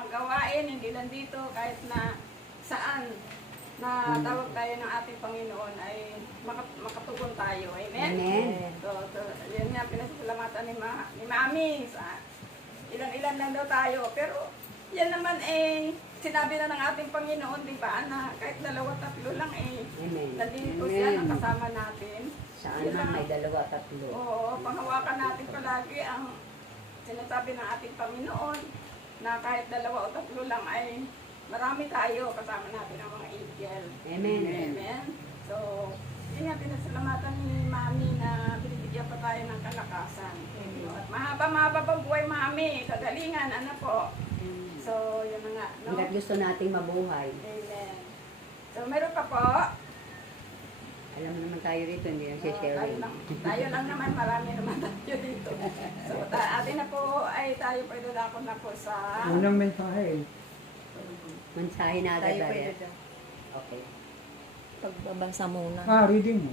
Ang gawain, hindi lang dito, kahit na saan na tawag tayo ng ating Panginoon ay makatugon tayo. Amen? Amen. So, yun nga, pinasasalamatan ni Mami. Ilan-ilan lang daw tayo. Pero, yan naman sinabi na ng ating Panginoon, di ba, na kahit 2-3 lang Amen. nandito siya, nakasama natin. Saan man may 2-3. Oo, panghawakan natin palagi ang sinasabi ng ating Panginoon na kahit 2 o 3 lang ay marami tayo kasama natin ang mga angel. Amen. Amen. So, yun nga, pinasalamatan ni Mami na binibigyan pa tayo ng kalakasan. At mahaba-mahaba pang buhay, Mami. Kagalingan, ano po. So, yun na nga. No? Hanggat gusto nating mabuhay. Amen. So, meron pa po. Alam naman tayo rito, hindi lang siya Tayo sharing. tayo lang naman, marami naman tayo dito. So, atin na po ay tayo pwede na po sa... Unang mensahe. Mensahe na agad. Tayo pwede daw. Okay. Pagbabasa muna. Reading mo.